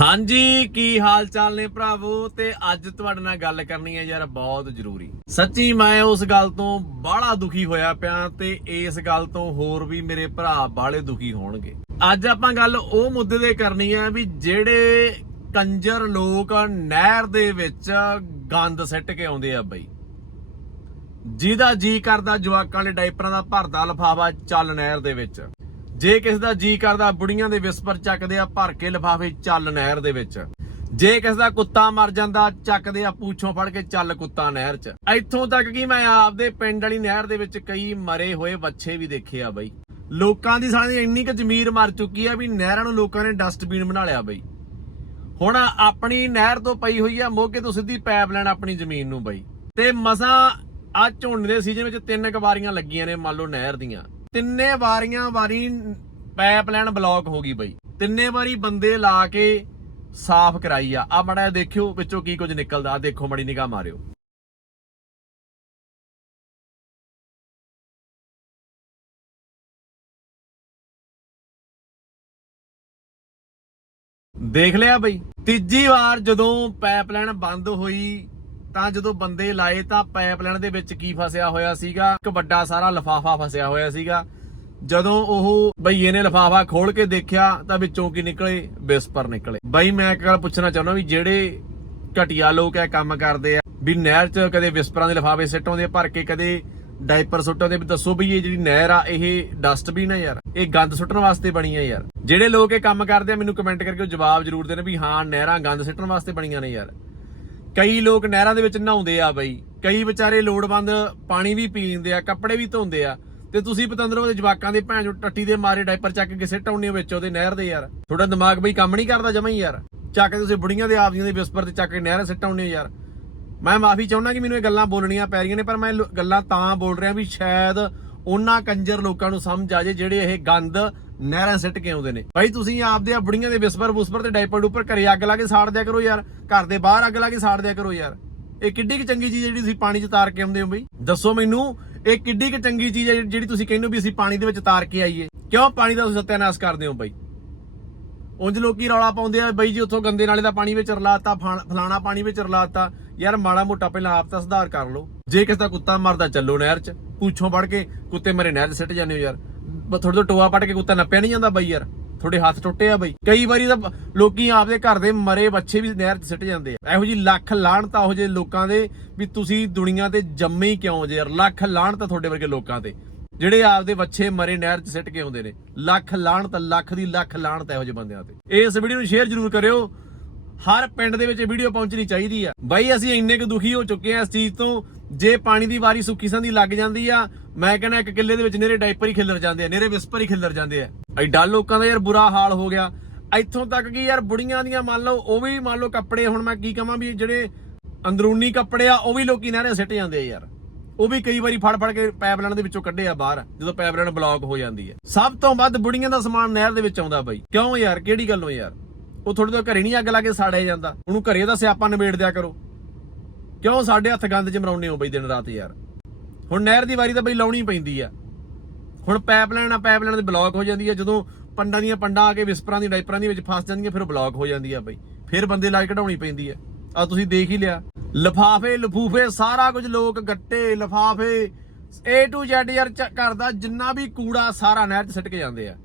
ਹਾਂਜੀ, ਕੀ ਹਾਲ ਚਾਲ ਨੇ ਭਰਾਵੋ? ਤੇ ਅੱਜ ਤੁਹਾਡੇ ਨਾਲ ਗੱਲ ਕਰਨੀ ਹੈ ਯਾਰ, ਬਹੁਤ ਜ਼ਰੂਰੀ। ਸੱਚੀ ਮੈਂ ਉਸ ਗੱਲ ਤੋਂ ਬਾਹਲਾ ਦੁਖੀ ਹੋਇਆ ਪਿਆ ਤੇ ਇਸ ਗੱਲ ਤੋਂ ਹੋਰ ਵੀ ਮੇਰੇ ਭਰਾ ਬਾਹਲੇ ਦੁਖੀ ਹੋਣਗੇ। ਅੱਜ ਆਪਾਂ ਗੱਲ ਉਹ ਮੁੱਦੇ ਦੇ ਕਰਨੀ ਹੈ ਵੀ ਜਿਹੜੇ ਕੰਜਰ ਲੋਕ ਨਹਿਰ ਦੇ ਵਿੱਚ ਗੰਦ ਸਿੱਟ ਕੇ ਆਉਂਦੇ ਆ ਬਈ। ਜਿਹਦਾ ਜੀ ਕਰਦਾ ਜਵਾਕਾਂ ਦੇ ਡਾਈਪਰਾਂ ਦਾ ਭਰਦਾ ਲਫਾਫਾ ਚੱਲ ਨਹਿਰ ਦੇ ਵਿੱਚ। ਜੇ ਕਿਸੇ ਦਾ ਜੀ ਕਰਦਾ, ਬੁੜੀਆਂ ਦੇ ਵਿਸਪਰ ਚੱਕਦੇ ਆ, ਭਰ ਕੇ ਲਫਾਫੇ ਚੱਲ ਨਹਿਰ ਦੇ ਵਿੱਚ। ਜੇ ਕਿਸੇ ਦਾ ਕੁੱਤਾ ਮਰ ਜਾਂਦਾ, ਚੱਕਦੇ ਆ, ਪੂਛੋਂ ਫੜ ਕੇ ਚੱਲ ਕੁੱਤਾ ਨਹਿਰ 'ਚ। ਇੱਥੋਂ ਤੱਕ ਕਿ ਮੈਂ ਆਪਦੇ ਪਿੰਡ ਵਾਲੀ ਨਹਿਰ ਦੇ ਵਿੱਚ ਕਈ ਮਰੇ ਹੋਏ ਬੱਚੇ ਵੀ ਦੇਖੇ ਆ ਬਈ। ਲੋਕਾਂ ਦੀ ਸਾਲੀ ਇੰਨੀ ਕੁ ਜ਼ਮੀਰ ਮਰ ਚੁੱਕੀ ਆ ਵੀ ਨਹਿਰਾਂ ਨੂੰ ਲੋਕਾਂ ਨੇ ਡਸਟਬਿਨ ਬਣਾ ਲਿਆ ਬਈ। ਹੁਣ ਆਪਣੀ ਨਹਿਰ ਤੋਂ ਪਈ ਹੋਈ ਆ, ਮੋਗੇ ਤੋਂ ਸਿੱਧੀ ਪਾਈਪ ਲੈਣ ਆਪਣੀ ਜ਼ਮੀਨ ਨੂੰ ਬਈ। ਤੇ ਮਸਾਂ ਆ ਝੋਨੇ ਦੇ ਸੀਜ਼ਨ ਵਿੱਚ ਤਿੰਨ ਕੁ ਵਾਰੀਆਂ ਲੱਗੀਆਂ ਨੇ, ਮੰਨ ਲਓ ਨਹਿਰ ਦੀਆਂ। ਤਿੰਨੇ ਵਾਰੀਆਂ ਵਾਰੀ ਪਾਈਪ ਬਲੌਕ ਹੋ ਗਈ ਬਈ। ਤਿੰਨੇ ਵਾਰੀ ਬੰਦੇ ਲਾ ਕੇ ਸਾਫ਼ ਕਰਾਈ ਆ। ਆ ਮੜਾ ਦੇਖਿਓ, ਵਿੱਚੋਂ ਕੀ ਕੁਝ ਨਿਕਲਦਾ। ਆ ਦੇਖੋ, ਮੜੀ ਨਿਗਾਹ ਮਾਰਿਓ। ਦੇਖ ਲਿਆ ਬਈ। ਤੀਜੀ ਵਾਰ ਜਦੋਂ ਪਾਈਪਲਾਈਨ ਬੰਦ ਹੋਈ ਤਾਂ ਜਦੋਂ ਬੰਦੇ ਲਾਏ ਤਾਂ ਪਾਈਪਲਾਈਨ ਦੇ ਵਿੱਚ ਕੀ ਫਸਿਆ ਹੋਇਆ ਸੀਗਾ? ਇੱਕ ਵੱਡਾ ਸਾਰਾ ਲਫਾਫਾ ਫਸਿਆ ਹੋਇਆ ਸੀਗਾ। ਜਦੋਂ ਉਹ ਬਈਏ ਨੇ ਲਫਾਫਾ ਖੋਲ ਕੇ ਦੇਖਿਆ ਤਾਂ ਵਿੱਚੋਂ ਕੀ ਨਿਕਲੇ? ਵਿਸਪਰ ਨਿਕਲੇ। ਬਈ, ਮੈਂ ਇੱਕ ਗੱਲ ਪੁੱਛਣਾ ਚਾਹੁੰਦਾ ਵੀ ਜਿਹੜੇ ਘਟੀਆ ਲੋਕ ਇਹ ਕੰਮ ਕਰਦੇ ਆ, ਵੀ ਨਹਿਰ 'ਚ ਕਦੇ ਵਿਸਪਰਾਂ ਦੇ ਲਫਾਫੇ ਸਿੱਟਾਉਂਦੇ ਆ, ਭਰ ਕੇ ਕਦੇ ਡਾਈਪਰ ਸੁੱਟਾਉਂਦੇ ਵੀ ਦੱਸੋ ਵੀ ਇਹ ਜਿਹੜੀ ਨਹਿਰ ਆ, ਇਹ ਡਸਟਬਿਨ ਆ ਯਾਰ। ਇਹ ਗੰਦ ਸੁੱਟਣ ਵਾਸਤੇ ਬਣੀ ਆ ਯਾਰ। ਜਿਹੜੇ ਲੋਕ ਇਹ ਕੰਮ ਕਰਦੇ ਆ, ਮੈਨੂੰ ਕਮੈਂਟ ਕਰਕੇ ਜਵਾਬ ਜ਼ਰੂਰ ਦੇਣ ਵੀ ਹਾਂ, ਨਹਿਰਾਂ ਗੰਦ ਸਿੱਟਣ ਵਾਸਤੇ ਬਣੀਆਂ ਨੇ ਯਾਰ। ਕਈ ਲੋਕ ਨਹਿਰਾਂ ਦੇ ਵਿੱਚ ਨਹਾਉਂਦੇ ਆ ਬਈ। ਕਈ ਵਿਚਾਰੇ ਲੋੜਵੰਦ ਪਾਣੀ ਵੀ ਪੀ ਲੈਂਦੇ ਆ, ਕੱਪੜੇ ਵੀ ਧੋਂਦੇ ਆ। ਤੇ ਤੁਸੀਂ ਪਤੰਦਰੋਂ ਦੇ ਜਵਾਕਾਂ ਦੇ ਭੈਣ ਜੋ ਟੱਟੀ ਦੇ ਮਾਰੇ ਡਾਈਪਰ ਚੱਕ ਕੇ ਸਿੱਟ ਆਉਂਦੇ ਹੋ ਵਿੱਚ ਉਹਦੇ ਨਹਿਰ ਦੇ ਯਾਰ। ਤੁਹਾਡਾ ਦਿਮਾਗ ਬਈ ਕੰਮ ਨਹੀਂ ਕਰਦਾ ਜਮਾ ਹੀ ਯਾਰ। ਚੱਕ ਕੇ ਤੁਸੀਂ ਬੁੜੀਆਂ ਦੇ ਆਪਦੀਆਂ ਦੇ ਵਿਸਪਰ ਤੇ ਚੱਕ ਕੇ ਨਹਿਰ ਸਿੱਟ ਆਉਂਦੇ ਹੋ ਯਾਰ। ਮੈਂ ਮਾਫੀ ਚਾਹੁੰਦਾ ਕਿ ਮੈਨੂੰ ਇਹ ਗੱਲਾਂ ਬੋਲਣੀਆਂ ਪੈ ਰਹੀਆਂ ਨੇ, ਪਰ ਮੈਂ ਗੱਲਾਂ ਤਾਂ ਬੋਲ ਰਿਹਾ ਵੀ ਸ਼ਾਇਦ ਉਹਨਾਂ ਕੰਜਰ ਲੋਕਾਂ ਨੂੰ ਸਮਝ ਆ ਜੇ ਜਿਹੜੇ ਇਹ ਗੰਦ ਨਹਿਰਾਂ ਸਿੱਟ ਕੇ ਆਉਂਦੇ ਨੇ। ਭਾਈ ਤੁਸੀਂ ਆਪਦੇ ਆ ਬੁੜੀਆਂ ਦੇ ਵਿਸਪਰ ਬੁਸਪਰ ਤੇ ਡਾਈਪਰ ਉੱਪਰ ਘਰੇ ਅੱਗ ਲਾ ਕੇ ਸਾੜ ਦਿਆ ਕਰੋ ਯਾਰ। ਘਰ ਦੇ ਬਾਹਰ ਅੱਗ ਲਾ ਕੇ ਸਾੜ ਦਿਆ ਕਰੋ ਯਾਰ। ਇਹ ਕਿੱਡੀ ਕਿ ਚੰਗੀ ਚੀਜ਼ ਜਿਹੜੀ ਤੁਸੀਂ ਪਾਣੀ 'ਚ ਤਾਰ ਕੇ ਆਉਂਦੇ ਹੋ ਬਈ? ਦੱਸੋ ਮੈਨੂੰ, ਇਹ ਕਿੱਡੀ ਕਿ ਚੰਗੀ ਚੀਜ਼ ਹੈ ਜਿਹੜੀ ਤੁਸੀਂ ਕਹਿੰਦੇ ਹੋ ਵੀ ਅਸੀਂ ਪਾਣੀ ਦੇ ਵਿੱਚ ਤਾਰ ਕੇ ਆਈਏ। ਕਿਉਂ ਪਾਣੀ ਦਾ ਤੁਸੀਂ ਸਤਿਆਨਾਸ਼ ਕਰਦੇ ਹੋ ਬਈ? ਉਂਝ ਲੋਕੀ ਰੌਲਾ ਪਾਉਂਦੇ ਆ ਬਈ ਜੀ, ਉੱਥੋਂ ਗੰਦੇ ਨਾਲੇ ਦਾ ਪਾਣੀ ਵਿੱਚ ਰਲਾਤਾ, ਫਾਣ- ਫਲਾਣਾ ਪਾਣੀ ਵਿੱਚ ਰਲਾਤਾ। ਯਾਰ ਮਾੜਾ ਮੋਟਾ ਪਹਿਲਾਂ ਆਪ ਤਾਂ ਸੁਧਾਰ ਕਰ ਲਓ। ਜੇ ਕਿਸੇ ਦਾ ਕੁੱਤਾ ਮਰਦਾ, ਚੱਲੋ ਨਹਿਰ 'ਚ। ਪੂਛੋਂ ਫੜ ਕੇ, ਕੁੱਤੇ ਮਰੇ ਨਹਿਰ 'ਚ ਸਿੱਟ ਜਾਂਦੇ ਹੋ ਯਾਰ। ਬ- ਤੋਂ ਟੋਆ ਪੱਟ ਕੇ ਕੁੱਤਾ ਨੱਪਿਆ ਨਹੀਂ ਜਾਂਦਾ ਬਈ ਯਾਰ। ਤੁਹਾਡੇ ਹੱਥ ਟੁੱਟੇ ਆ ਬਈ। ਕਈ ਵਾਰੀ ਤਾਂ ਲੋਕੀ ਆਪਦੇ ਘਰ ਦੇ ਮਰੇ ਬੱਚੇ ਵੀ ਨਹਿਰ 'ਚ ਸਿੱਟ ਜਾਂਦੇ ਆ। ਇਹੋ ਜੀ ਲੱਖ ਲਾਹਣਤ ਇਹੋ ਜਿਹੇ ਲੋਕਾਂ ਦੇ ਵੀ ਤੁਸੀਂ ਦੁਨੀਆ ਤੇ ਜੰਮੇ ਹੀ ਕਿਉਂ ਜੇ ਯਾਰ? ਲੱਖ ਲਾਹਣਤ ਤੁਹਾਡੇ ਵਰਗੇ ਲੋਕਾਂ ਤੇ। ਜਿਹੜੇ ਆਪਦੇ ਬੱਚੇ ਮਰੇ ਨਹਿਰ 'ਚ ਸਿੱਟ ਕੇ ਆਉਂਦੇ ਨੇ। ਲੱਖ ਲਾਹਣਤ ਲੱਖ ਦੀ ਲੱਖ ਲਾਹਣਤ ਇਹੋ ਜਿਹੇ ਬੰਦਿਆਂ ਤੇ। ਇਸ ਵੀਡੀਓ ਨੂੰ ਸ਼ੇਅਰ ਜ਼ਰੂਰ ਕਰਿਓ। ਹਰ ਪਿੰਡ ਦੇ ਵਿੱਚ ਵੀਡੀਓ ਪਹੁੰਚਣੀ ਚਾਹੀਦੀ ਆ। ਬਾਈ, ਅਸੀਂ ਇੰਨੇ ਕੁ ਦੁਖੀ ਹੋ ਚੁੱਕੇ ਆ ਇਸ ਚੀਜ਼ ਤੋਂ। ਜੇ ਪਾਣੀ ਦੀ ਵਾਰੀ ਸੁੱਕੀ ਸੰਦੀ ਲੱਗ ਜਾਂਦੀ ਆ, ਮੈਂ ਕਹਿੰਦਾ ਇੱਕ ਕਿੱਲੇ ਦੇ ਵਿੱਚ ਨੇਰੇ ਡਾਈਪਰ ਹੀ ਖਿੱਲਰ ਜਾਂਦੇ ਆ, ਨੇਰੇ ਵਿਸਪਰ ਹੀ ਖਿੱਲਰ ਜਾਂਦੇ ਆ। ਐਡਾ ਲੋਕਾਂ ਦਾ ਯਾਰ ਬੁਰਾ ਹਾਲ ਹੋ ਗਿਆ। ਇੱਥੋਂ ਤੱਕ ਕਿ ਯਾਰ ਬੁੜੀਆਂ ਦੀਆਂ ਮੰਨ ਲਓ, ਉਹ ਵੀ ਮੰਨ ਲਓ ਕੱਪੜੇ, ਹੁਣ ਮੈਂ ਕੀ ਕਹਾਂ ਵੀ ਜਿਹੜੇ ਅੰਦਰੂਨੀ ਕੱਪੜੇ ਆ, ਉਹ ਵੀ ਲੋਕੀ ਨਹਿਰੇ ਸਿੱਟ ਜਾਂਦੇ ਆ ਯਾਰ। ਉਹ ਵੀ ਕਈ ਵਾਰੀ ਫੜ ਫੜ ਕੇ ਪਾਈਪਲਾਈਨ ਦੇ ਵਿੱਚੋਂ ਕੱਢੇ ਆ ਬਾਹਰ, ਜਦੋਂ ਪਾਈਪਲਾਈਨ ਬਲੌਕ ਹੋ ਜਾਂਦੀ ਹੈ ਸਭ ਤੋਂ ਵੱਧ ਬੁੜੀਆਂ ਦਾ ਸਮਾਨ ਨਹਿਰ ਦੇ ਵਿੱਚ ਆਉਂਦਾ ਬਾਈ। ਕਿਉਂ ਯਾਰ? ਕਿਹੜੀ ਗੱਲੋਂ ਯਾਰ? ਉਹ ਤੁਹਾਡੇ ਤੋਂ ਘਰੇ ਨਹੀਂ ਅੱਗ ਲਾ ਕੇ ਸਾੜਿਆ ਜਾਂਦਾ। ਉਹਨੂੰ ਘਰੇ ਦਾ ਸਿਆਪਾ ਨਿਬੇੜ ਦਿਆ ਕਰੋ। ਕਿਉਂ ਸਾਡੇ ਹੱਥ ਗੰਦ ਚ ਮਰਾਉਨੇ ਹੋ ਬਈ ਦਿਨ ਰਾਤ ਯਾਰ? ਹੁਣ ਨਹਿਰ ਦੀ ਵਾਰੀ ਤਾਂ ਬਈ ਲਾਉਣੀ ਪੈਂਦੀ ਆ। ਹੁਣ ਪਾਈਪਲਾਈਨ ਆ, ਪਾਈਪਲਾਈਨ ਦੇ ਬਲੌਕ ਹੋ ਜਾਂਦੀ ਆ। ਜਦੋਂ ਪੰਡਾਂ ਦੀਆਂ ਪੰਡਾਂ ਆ ਕੇ ਵਿਸਪਰਾਂ ਦੀ ਡਾਈਪਰਾਂ ਦੀ ਵਿੱਚ ਫਸ ਜਾਂਦੀਆਂ, ਫਿਰ ਬਲੌਕ ਹੋ ਜਾਂਦੀ ਆ ਬਈ। ਫਿਰ ਬੰਦੇ ਲਾ ਕੇ ਕਢਾਉਣੀ ਪੈਂਦੀ ਆ। ਆ ਤੁਸੀਂ ਦੇਖ ਹੀ ਲਿਆ। ਲਫਾਫੇ, ਲਫੂਫੇ, ਸਾਰਾ ਕੁਝ ਲੋਕ ਗੱਟੇ, ਲਫਾਫੇ। A to Z ਯਾਰ, ਚ- ਘਰ ਦਾ ਜਿੰਨਾ ਵੀ ਕੂੜਾ ਸਾਰਾ ਨਹਿਰ 'ਚ ਸਿੱਟ ਕੇ ਜਾਂਦੇ ਆ।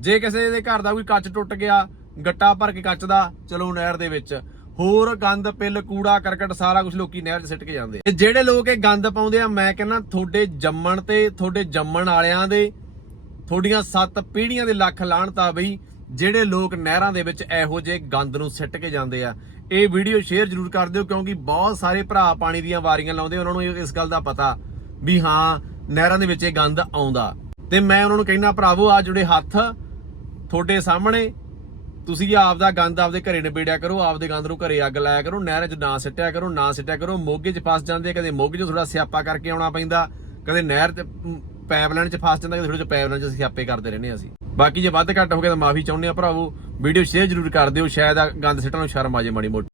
ਜੇ ਕਿਸੇ ਦੇ ਘਰ ਦਾ ਕੋਈ ਕੱਚ ਟੁੱਟ ਗਿਆ ਗੱਟਾ ਭਰ ਕੇ ਕੱਚ ਦਾ ਚਲੋ ਨਹਿਰ ਦੇ ਵਿੱਚ। ਹੋਰ ਗੰਦ, ਪਿੱਲ, ਕੂੜਾ, ਕਰਕਟ, ਸਾਰਾ ਕੁਝ ਲੋਕੀ ਨਹਿਰ 'ਚ ਸਿੱਟ ਕੇ ਜਾਂਦੇ ਤੇ ਜਿਹੜੇ ਲੋਕ ਇਹ ਗੰਦ ਪਾਉਂਦੇ ਆ, ਮੈਂ ਕਹਿੰਦਾ ਤੁਹਾਡੇ ਜੰਮਣ ਤੇ, ਤੁਹਾਡੇ ਜੰਮਣ ਵਾਲਿਆਂ ਦੇ, ਤੁਹਾਡੀਆਂ ਸੱਤ ਪੀੜ੍ਹੀਆਂ ਦੇ ਲੱਖ ਲਾਹਣਤਾ ਬਈ, ਜਿਹੜੇ ਲੋਕ ਨਹਿਰਾਂ ਦੇ ਵਿੱਚ ਇਹੋ ਜਿਹੇ ਗੰਦ ਨੂੰ ਸਿੱਟ ਕੇ ਜਾਂਦੇ ਆ। ਇਹ ਵੀਡੀਓ ਸ਼ੇਅਰ ਜ਼ਰੂਰ ਕਰ ਦਿਓ, ਕਿਉਂਕਿ ਬਹੁਤ ਸਾਰੇ ਭਰਾ ਪਾਣੀ ਦੀਆਂ ਵਾਰੀਆਂ ਲਾਉਂਦੇ, ਉਹਨਾਂ ਨੂੰ ਇਸ ਗੱਲ ਦਾ ਪਤਾ ਵੀ ਹਾਂ, ਨਹਿਰਾਂ ਦੇ ਵਿੱਚ ਇਹ ਗੰਦ ਆਉਂਦਾ। ਤੇ ਮੈਂ ਉਹਨਾਂ ਨੂੰ ਕਹਿਣਾ ਭਰਾਵੋ, ਆ ਜੁੜੇ ਹੱਥ, ਤੁਹਾਡੇ ਸਾਹਮਣੇ ਤੁਸੀਂ ਆਪਦਾ ਗੰਦ ਆਪਦੇ ਘਰੇ ਨਿਬੇੜਿਆ ਕਰੋ, ਆਪਦੇ ਗੰਦ ਨੂੰ ਘਰੇ ਅੱਗ ਲਾਇਆ ਕਰੋ, ਨਹਿਰ 'ਚ ਨਾ ਸਿੱਟਿਆ ਕਰੋ, ਨਾ ਸਿੱਟਿਆ ਕਰੋ, ਮੋਗੇ 'ਚ ਫਸ ਜਾਂਦੇ ਕਦੇ ਮੋਗੇ 'ਚ ਥੋੜਾ ਸਿਆਪਾ ਕਰਕੇ ਆਉਣਾ ਪੈਂਦਾ, ਕਦੇ ਨਹਿਰ 'ਚ ਪਾਈਪਲਾਈਨ 'ਚ ਫਸ ਜਾਂਦਾ ਕਦੇ ਥੋੜੇ 'ਚ ਪਾਈਪਲਾਈਨ 'ਚ ਸਿਆਪੇ ਕਰਦੇ ਰਹਿੰਦੇ ਅਸੀਂ। ਬਾਕੀ ਜੇ ਵੱਧ ਘੱਟ ਹੋ ਗਿਆ ਤਾਂ ਮਾਫੀ ਚਾਹੁੰਦੇ ਆ ਭਰਾਵੋ, ਵੀਡੀਓ ਸ਼ੇਅਰ ਜ਼ਰੂਰ ਕਰ ਦਿਓ, ਸ਼ਾਇਦ ਗੰਦ ਸਿੱਟਣ ਨੂੰ ਸ਼ਰਮ ਆ ਜੇ ਮਾੜੀ ਮੋਟੀ।